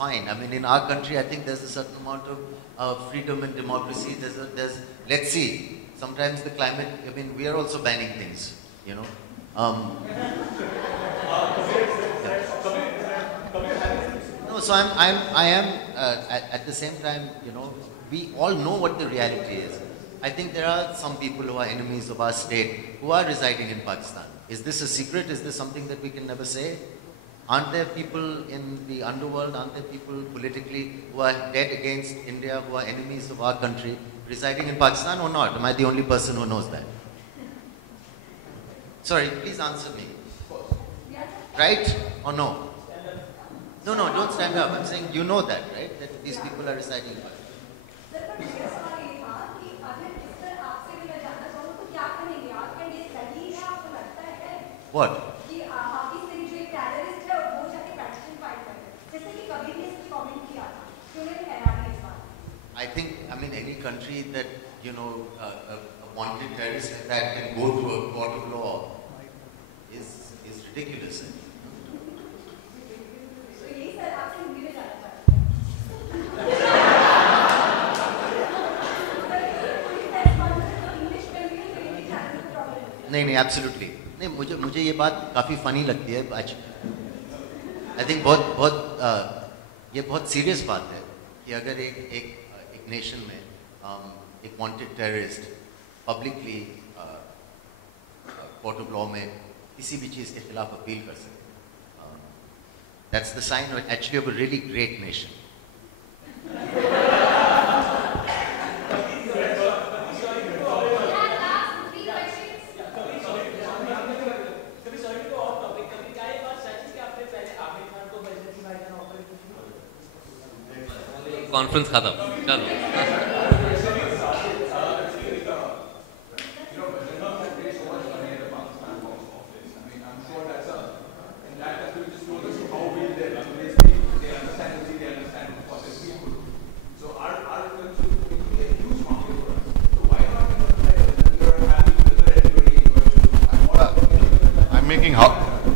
fine. I mean, in our country, I think there's a certain amount of freedom and democracy. Let's see. Sometimes the climate, I mean, we are also banning things, you know. No, so I am at the same time, you know, we all know what the reality is. I think there are some people who are enemies of our state who are residing in Pakistan. Is this a secret? Is this something that we can never say? Aren't there people in the underworld, aren't there people politically who are dead against India, who are enemies of our country, residing in Pakistan or not? Am I the only person who knows that? Sorry, please answer me. Right or no? No, don't stand up. I'm saying you know that, right? That these people are residing in Pakistan. What? I think, I mean, any country that, you know, a wanted terrorist like that can go to a court of law is ridiculous. नहीं, absolutely. नहीं, मुझे ये बात काफ़ी funny लगती है आज. I think ये बहुत सीरियस बात है कि अगर एक नेशन में एक wanted terrorist publicly court of law में किसी भी चीज़ के खिलाफ अपील कर सके. That's the sign actually of a really great nation. Conference खत्म. चलो.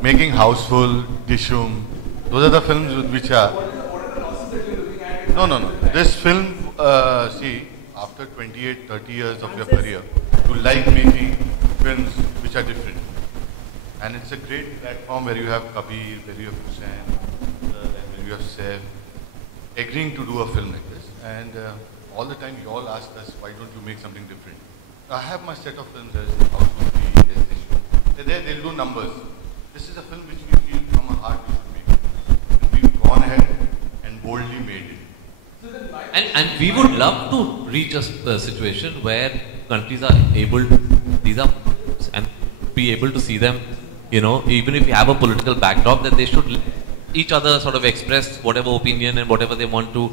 Making Houseful, Dishoom, those are the films which are. No. This film, see, after 28, 30 years of your career, you like making films which are different. And it's a great platform where you have Kabir, where you have Hussain, where you have Saif, agreeing to do a film like this. And all the time you all ask us, why don't you make something different? I have my set of films as Houseful, as Dishoom. They'll do numbers. This is a film which we feel from our heart we should make. And we've gone ahead and boldly made it. And we would love to reach a situation where countries are able to, these are, and be able to see them, you know, even if you have a political backdrop, that they should let each other sort of express whatever opinion and whatever they want to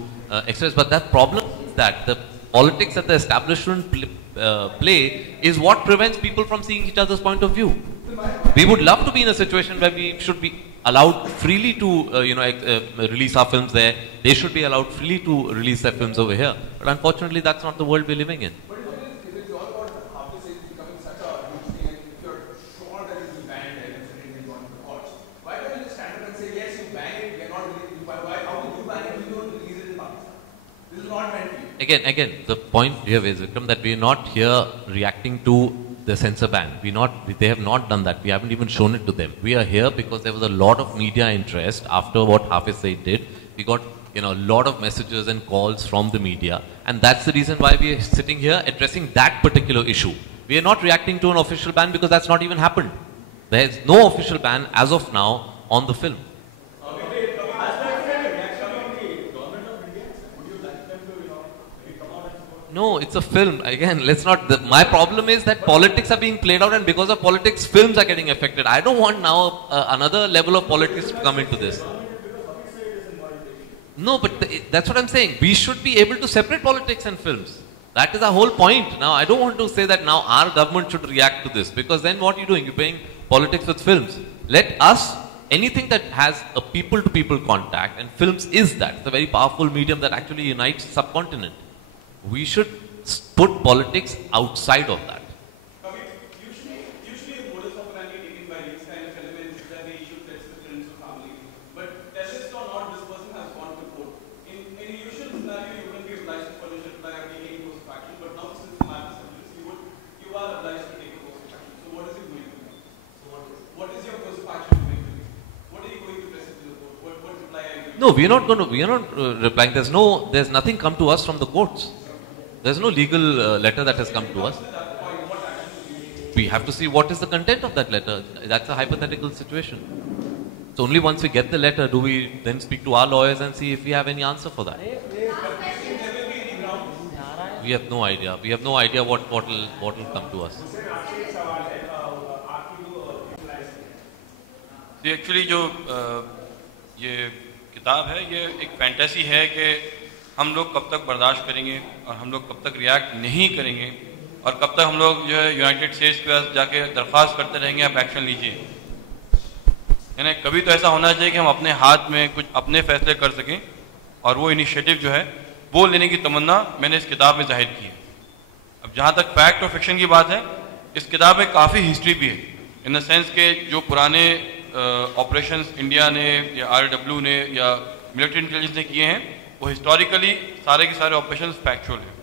express. But that problem is that the politics that the establishment play is what prevents people from seeing each other's point of view. We would love to be in a situation where we should be allowed freely to, release our films there. They should be allowed freely to release their films over here. But unfortunately, that's not the world we're living in. But if it's all about how to say it's becoming such a huge thing, and if you're sure that it's banned and it's really going to the courts, why don't you just stand up and say, yes, you ban it, we are not releasing it. How will you ban it if you don't release it in Pakistan? This is not meant for you. Again, the point here is, Vikram, that we're not here reacting to the censor ban. They have not done that. We haven't even shown it to them. We are here because there was a lot of media interest after what Hafiz Saeed did. We got, a lot of messages and calls from the media, and that's the reason why we are sitting here addressing that particular issue. We are not reacting to an official ban because that's not even happened. There is no official ban as of now on the film. No, it's a film. Again, let's not. My problem is that politics are being played out, and because of politics, films are getting affected. I don't want now another level of politics to come into this. No, but that's what I'm saying. We should be able to separate politics and films. That is our whole point. Now, I don't want to say that now our government should react to this, because then what are you doing? You're playing politics with films. Let us, anything that has a people-to-people contact, and films is that. It's a very powerful medium that actually unites subcontinent. We should put politics outside of that. Usually the modus operandi taken by these kind of elements is that they issue threats to friends or family. But terrorist or not, this person has gone to court. No, we are not replying. There's nothing come to us from the courts. There's no legal letter that has come to us. We have to see what is the content of that letter. That's a hypothetical situation. So only once we get the letter do we then speak to our lawyers and see if we have any answer for that. We have no idea. We have no idea what will come to us. Actually जो ये किताब है ये एक fantasy है कि हम लोग कब तक बर्दाश्त करेंगे और हम लोग कब तक रिएक्ट नहीं करेंगे और कब तक हम लोग जो है यूनाइटेड स्टेट्स के पास जाके दरख्वास्त करते रहेंगे आप एक्शन लीजिए। यानी कभी तो ऐसा होना चाहिए कि हम अपने हाथ में कुछ अपने फैसले कर सकें और वो इनिशिएटिव जो है वो लेने की तमन्ना मैंने इस किताब में जाहिर की है। अब जहाँ तक फैक्ट और फिक्शन की बात है, इस किताब में काफ़ी हिस्ट्री भी है, इन द सेंस के जो पुराने ऑपरेशंस इंडिया ने या RW ने या मिलिट्री इंटेलिजेंस ने किए हैं वो हिस्टोरिकली सारे के सारे ऑपरेशंस फैक्चुअल हैं।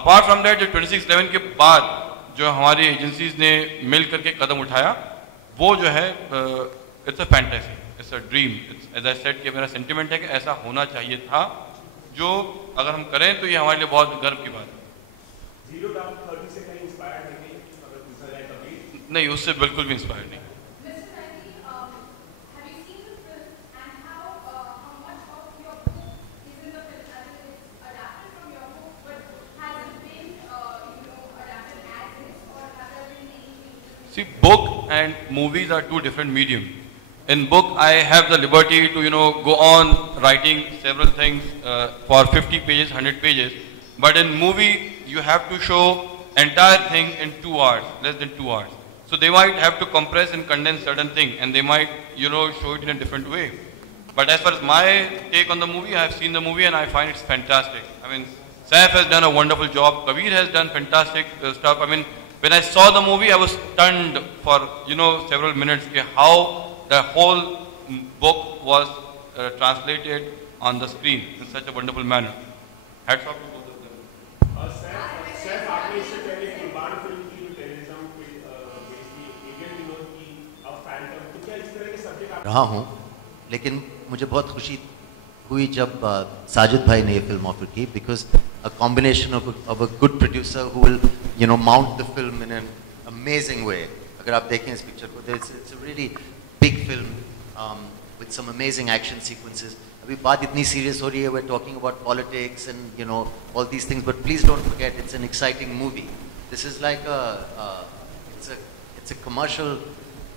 अपार्ट फ्रॉम दैट जो 26/11 के बाद जो हमारी एजेंसीज ने मिल करके कदम उठाया वो जो है it's a fantasy, it's a dream, it's as I said कि मेरा सेंटिमेंट है कि ऐसा होना चाहिए था, जो अगर हम करें तो ये हमारे लिए बहुत गर्व की बात है। नहीं, उससे बिल्कुल भी इंस्पायर नहीं। See, book and movies are two different mediums. In book, I have the liberty to, go on writing several things for 50 pages, 100 pages. But in movie, you have to show entire thing in 2 hours, less than 2 hours. So they might have to compress and condense certain thing, and they might, show it in a different way. But as far as my take on the movie, I have seen the movie and I find it's fantastic. I mean, Saif has done a wonderful job. Kabir has done fantastic stuff. I mean, when I saw the movie, I was stunned for, several minutes how the whole book was translated on the screen in such a wonderful manner. Hats off to both of them. रहा हूँ, लेकिन मुझे बहुत खुशी हुई जब साजिद भाई ने ये फिल्म ऑफर की, because a combination of a good producer who will mount the film in an amazing way. अगर आप देखें इस पिक्चर को, it's a really big film with some amazing action sequences. अभी बात इतनी serious हो रही है, we're talking about politics and all these things, but please don't forget it's an exciting movie. This is like it's a commercial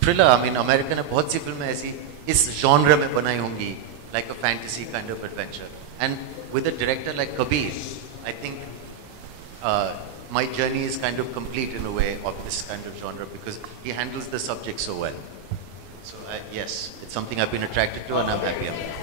thriller. I mean, America ने बहुत सी फिल्में ऐसी इस genre में बनाई होंगी, like a fantasy kind of adventure. And with a director like Kabir, I think my journey is kind of complete in a way of this kind of genre because he handles the subject so well. So yes, it's something I've been attracted to and I'm happy about it.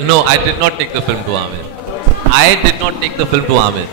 No, I did not take the film to Amir. I did not take the film to Amir.